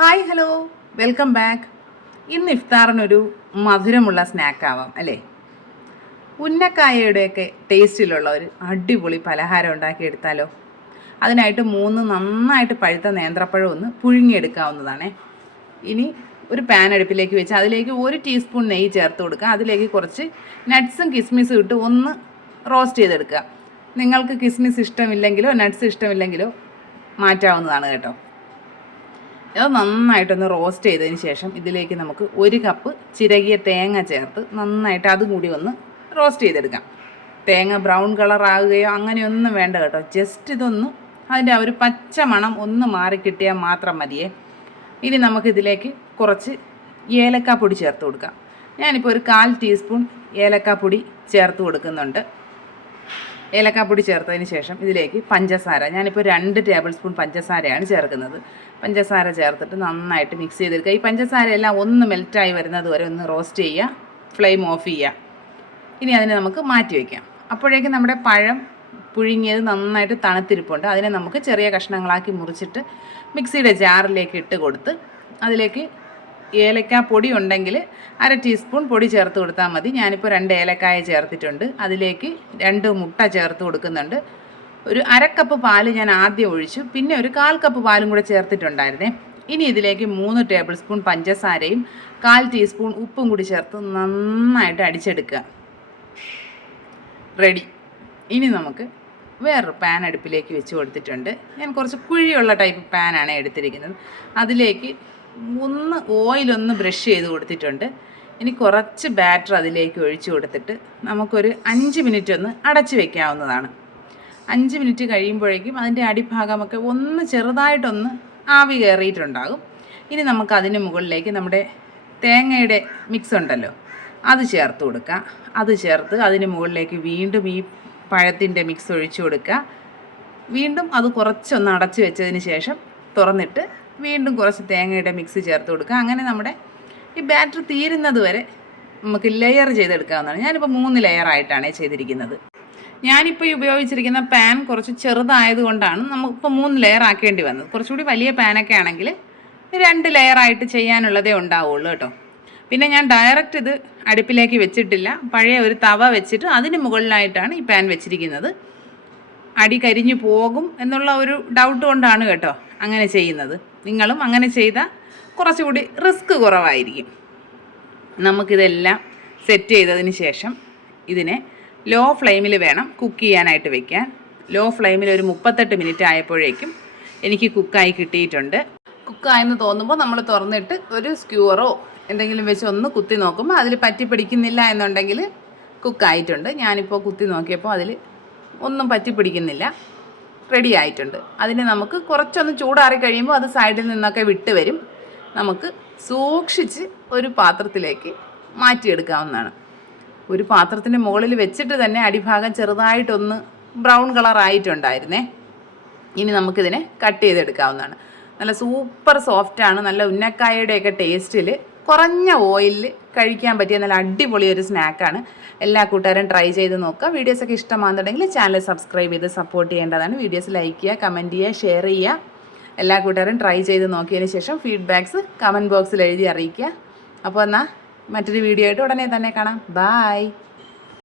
Hi hello welcome back. ഇന്ന് ഇഫ്താറിനൊരു മധുരമുള്ള സ്നാക്കാവാം അല്ലേ? ഉന്നക്കായയുടെയൊക്കെ ടേസ്റ്റിലുള്ള ഒരു അടിപൊളി പലഹാരം ഉണ്ടാക്കിയെടുത്താലോ? അതിനായിട്ട് 3 നന്നായിട്ട് പഴുത്ത നേന്ത്രപ്പഴം ഒന്ന് പുഴുങ്ങിയെടുക്കാവുന്നതാണേ. ഇനി ഒരു പാൻ അടുപ്പിലേക്ക് വെച്ച് അതിലേക്ക് 1 ടീസ്പൂൺ നെയ്യ് ചേർത്ത് കൊടുക്കുക. അതിലേക്ക് കുറച്ച് നട്ട്സും കിസ്മിസും ഇട്ട് ഒന്ന് റോസ്റ്റ് ചെയ്തെടുക്കുക. നിങ്ങൾക്ക് കിസ്മിസ് ഇഷ്ടമില്ലെങ്കിലോ നട്ട്സ് ഇഷ്ടമില്ലെങ്കിലോ മാറ്റാവുന്നതാണ് കേട്ടോ. അത് നന്നായിട്ടൊന്ന് റോസ്റ്റ് ചെയ്തതിന് ശേഷം ഇതിലേക്ക് നമുക്ക് 1 കപ്പ് ചിരകിയ തേങ്ങ ചേർത്ത് നന്നായിട്ട് അതും കൂടി ഒന്ന് റോസ്റ്റ് ചെയ്തെടുക്കാം. തേങ്ങ ബ്രൗൺ കളർ ആകുകയോ അങ്ങനെയൊന്നും വേണ്ട കേട്ടോ. ജസ്റ്റ് ഇതൊന്ന് അതിൻ്റെ ഒരു പച്ച മണം ഒന്ന് മാറിക്കിട്ടിയാൽ മാത്രം മതിയേ. ഇനി നമുക്കിതിലേക്ക് കുറച്ച് ഏലക്കാപ്പൊടി ചേർത്ത് കൊടുക്കാം. ഞാനിപ്പോൾ ഒരു 1/4 ടീസ്പൂൺ ഏലക്കാപ്പൊടി ചേർത്ത് കൊടുക്കുന്നുണ്ട്. ഏലക്കാപ്പൊടി ചേർത്തതിന് ശേഷം ഇതിലേക്ക് പഞ്ചസാര, ഞാനിപ്പോൾ 2 ടേബിൾ സ്പൂൺ പഞ്ചസാരയാണ് ചേർക്കുന്നത്. പഞ്ചസാര ചേർത്തിട്ട് നന്നായിട്ട് മിക്സ് ചെയ്തെടുക്കുക. ഈ പഞ്ചസാരയെല്ലാം ഒന്ന് മെൽറ്റായി വരുന്നത് വരെ ഒന്ന് റോസ്റ്റ് ചെയ്യുക, ഫ്ലെയിം ഓഫ് ചെയ്യുക. ഇനി അതിനെ നമുക്ക് മാറ്റി വയ്ക്കാം. അപ്പോഴേക്കും നമ്മുടെ പഴം പുഴുങ്ങിയത് നന്നായിട്ട് തണുത്തിരിപ്പുണ്ട്. അതിനെ നമുക്ക് ചെറിയ കഷ്ണങ്ങളാക്കി മുറിച്ചിട്ട് മിക്സിയുടെ ജാറിലേക്ക് ഇട്ട് കൊടുത്ത് അതിലേക്ക് ഏലക്കാപ്പൊടി ഉണ്ടെങ്കിൽ 1/2 ടീസ്പൂൺ പൊടി ചേർത്ത് കൊടുത്താൽ മതി. ഞാനിപ്പോൾ 2 ഏലക്കായ ചേർത്തിട്ടുണ്ട്. അതിലേക്ക് 2 മുട്ട ചേർത്ത് കൊടുക്കുന്നുണ്ട്. ഒരു 1/2 കപ്പ് പാല് ഞാൻ ആദ്യം ഒഴിച്ചു, പിന്നെ ഒരു 1/4 കപ്പ് പാലും കൂടെ ചേർത്തിട്ടുണ്ടായിരുന്നേ. ഇനി ഇതിലേക്ക് 3 ടേബിൾ സ്പൂൺ പഞ്ചസാരയും 1/4 ടീസ്പൂൺ ഉപ്പും കൂടി ചേർത്ത് നന്നായിട്ട് അടിച്ചെടുക്കുക. റെഡി. ഇനി നമുക്ക് വേറൊരു പാൻ അടുപ്പിലേക്ക് വെച്ച് കൊടുത്തിട്ടുണ്ട്. ഞാൻ കുറച്ച് കുഴിയുള്ള ടൈപ്പ് പാനാണ് എടുത്തിരിക്കുന്നത്. അതിലേക്ക് ഓയിലൊന്ന് ബ്രഷ് ചെയ്ത് കൊടുത്തിട്ടുണ്ട്. ഇനി കുറച്ച് ബാറ്റർ അതിലേക്ക് ഒഴിച്ച് കൊടുത്തിട്ട് നമുക്കൊരു 5 മിനിറ്റ് ഒന്ന് അടച്ച് വയ്ക്കാവുന്നതാണ്. 5 മിനിറ്റ് കഴിയുമ്പോഴേക്കും അതിൻ്റെ അടിഭാഗമൊക്കെ ഒന്ന് ചെറുതായിട്ടൊന്ന് ആവി കയറിയിട്ടുണ്ടാകും. ഇനി നമുക്ക് അതിന് മുകളിലേക്ക് നമ്മുടെ തേങ്ങയുടെ മിക്സ് ഉണ്ടല്ലോ അത് ചേർത്ത് കൊടുക്കുക. അത് ചേർത്ത് അതിന് മുകളിലേക്ക് വീണ്ടും ഈ പഴത്തിൻ്റെ മിക്സ് ഒഴിച്ചു കൊടുക്കുക. വീണ്ടും അത് കുറച്ചൊന്ന് അടച്ച് വെച്ചതിന് ശേഷം തുറന്നിട്ട് വീണ്ടും കുറച്ച് തേങ്ങയുടെ മിക്സ് ചേർത്ത് കൊടുക്കുക. അങ്ങനെ നമ്മുടെ ഈ ബാറ്റർ തീരുന്നത് വരെ നമുക്ക് ലെയർ ചെയ്തെടുക്കാവുന്നതാണ്. ഞാനിപ്പോൾ 3 ലെയറായിട്ടാണ് ചെയ്തിരിക്കുന്നത്. ഞാനിപ്പോൾ ഈ ഉപയോഗിച്ചിരിക്കുന്ന പാൻ കുറച്ച് ചെറുതായതുകൊണ്ടാണ് നമുക്കിപ്പോൾ 3 ലെയർ ആക്കേണ്ടി വന്നത്. കുറച്ചുകൂടി വലിയ പാനൊക്കെ ആണെങ്കിൽ 2 ലെയറായിട്ട് ചെയ്യാനുള്ളതേ ഉണ്ടാവുള്ളൂ കേട്ടോ. പിന്നെ ഞാൻ ഡയറക്റ്റ് ഇത് അടുപ്പിലേക്ക് വെച്ചിട്ടില്ല. പഴയ ഒരു തവ വെച്ചിട്ട് അതിന് മുകളിലായിട്ടാണ് ഈ പാൻ വെച്ചിരിക്കുന്നത്. അടി കരിഞ്ഞു പോകും എന്നുള്ള ഒരു ഡൗട്ട് കൊണ്ടാണ് കേട്ടോ അങ്ങനെ ചെയ്യുന്നത്. നിങ്ങളും അങ്ങനെ ചെയ്താൽ കുറച്ചുകൂടി റിസ്ക് കുറവായിരിക്കും. നമുക്കിതെല്ലാം സെറ്റ് ചെയ്തതിന് ശേഷം ഇതിനെ ലോ ഫ്ലെയിമിൽ വേണം കുക്ക് ചെയ്യാനായിട്ട് വെക്കാൻ. ലോ ഫ്ലെയിമിൽ ഒരു 38 മിനിറ്റ് ആയപ്പോഴേക്കും എനിക്ക് കുക്കായി കിട്ടിയിട്ടുണ്ട്. കുക്കായെന്ന് തോന്നുമ്പോൾ നമ്മൾ തുറന്നിട്ട് ഒരു സ്ക്യൂറോ എന്തെങ്കിലും വെച്ച് ഒന്ന് കുത്തി നോക്കുമ്പോൾ അതിൽ പറ്റി പിടിക്കുന്നില്ല എന്നുണ്ടെങ്കിൽ കുക്കായിട്ടുണ്ട്. ഞാനിപ്പോൾ കുത്തി നോക്കിയപ്പോൾ അതിൽ ഒന്നും പറ്റി പിടിക്കുന്നില്ല, റെഡി ആയിട്ടുണ്ട്. അതിന് നമുക്ക് കുറച്ചൊന്ന് ചൂടാറി കഴിയുമ്പോൾ അത് സൈഡിൽ നിന്നൊക്കെ വിട്ട് വരും. നമുക്ക് സൂക്ഷിച്ച് ഒരു പാത്രത്തിലേക്ക് മാറ്റിയെടുക്കാവുന്നതാണ്. ഒരു പാത്രത്തിൻ്റെ മുകളിൽ വെച്ചിട്ട് തന്നെ അടിഭാഗം ചെറുതായിട്ടൊന്ന് ബ്രൗൺ കളർ ആയിട്ടുണ്ടായിരുന്നേ. ഇനി നമുക്കിതിനെ കട്ട് ചെയ്തെടുക്കാവുന്നതാണ്. നല്ല സൂപ്പർ സോഫ്റ്റാണ്. നല്ല ഉന്നക്കായയുടെയൊക്കെ ടേസ്റ്റിൽ കുറഞ്ഞ ഓയിലിൽ കഴിക്കാൻ പറ്റിയ നല്ല അടിപൊളി ഒരു സ്നാക്കാണ്. എല്ലാ കൂട്ടുകാരും ട്രൈ ചെയ്ത് നോക്കുക. വീഡിയോസൊക്കെ ഇഷ്ടമാണെന്നുണ്ടെങ്കിൽ ചാനൽ സബ്സ്ക്രൈബ് ചെയ്ത് സപ്പോർട്ട് ചെയ്യേണ്ടതാണ്. വീഡിയോസ് ലൈക്ക് ചെയ്യുക, കമൻറ്റ് ചെയ്യുക, ഷെയർ ചെയ്യുക. എല്ലാ കൂട്ടുകാരും ട്രൈ ചെയ്ത് നോക്കിയതിന് ശേഷം ഫീഡ്ബാക്ക്സ് കമൻറ്റ് ബോക്സിൽ എഴുതി അറിയിക്കുക. അപ്പോൾ എന്നാൽ മറ്റൊരു വീഡിയോ ആയിട്ട് ഉടനെ തന്നെ കാണാം. ബായ്.